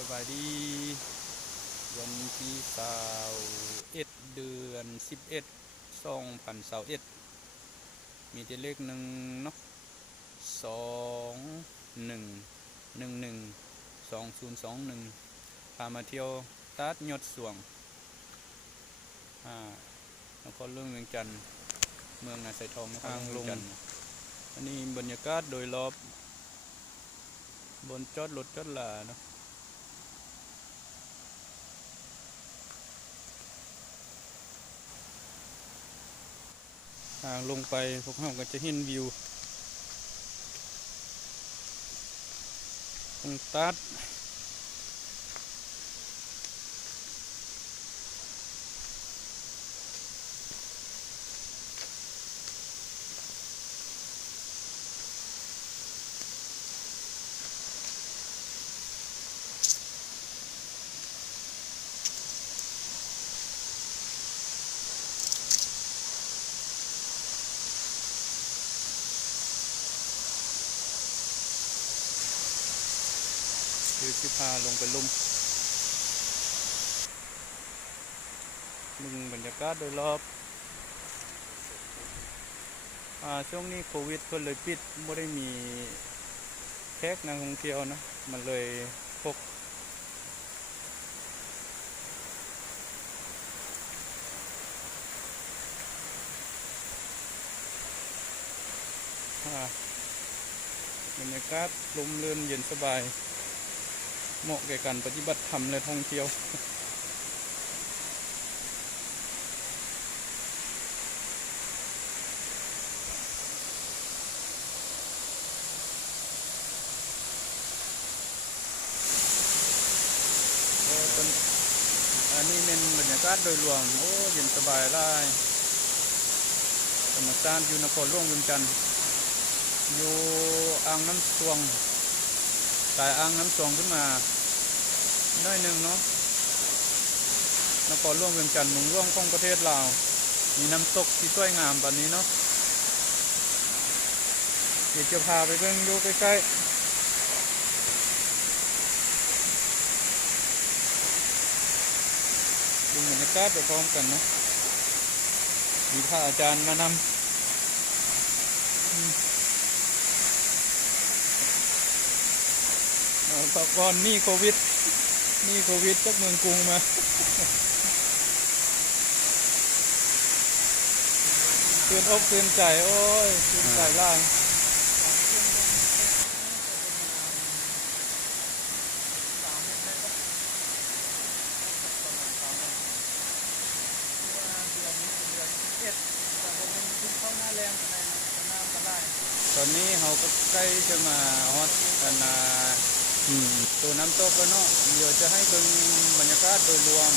สบายดีวันที่21เดือน 11 2021มีแต่เลขหนึ่งเนาะ21112021พามาเที่ยวตาดยศสวงนครหลวงเวียงจันทร์เมืองนาไซทองนครหลวงเวียงจันทร์อันนี้บรรยากาศโดยรอบบนจอดรถจอดลาเนาะทางลงไปพวกเราก็จะเห็นวิวตรงตัดคือที่พาลงไปลุ่มบรรยากาศโดยรอบช่วงนี้โควิดเพิ่นเลยปิดไม่ได้มีแขกนักท่องเที่ยวนะมันเลยพกบรรยากาศลมเรือนเย็นสบายเหมาะแก่การปฏิบัติธรรมและท่องเที่ยวอันนี้เป็นบรรยากาศโดยรวมโอ้เย็นสบายไล่ธรรมชาติอยู่นครหลวงเวียงจันทร์อยู่อ่างน้ำสวงสายอ่างน้ำสวงขึ้นมาได้หนึ่งเนาะนครหลวงเวียงจันทร์เมืองหลวงของประเทศลาวมีน้ำตกที่สวยงามแบบนี้เนาะเดี๋ยวจะพาไปเบิ่งอยู่ใกล้ๆดูบรรยากาศไปพร้อมกันเนาะมีพระอาจารย์มานำก่อนนี่โควิดจากเมืองกรุงมาตื่นอกตื่นใจโอ้ยตื่นใจล่างตอนนี้เราก็ใกล้จะมาฮอตกันตัวน้ำตกแล้วเนาะเดี๋ยวจะให้เบิ่งบรรยากาศโดยรวม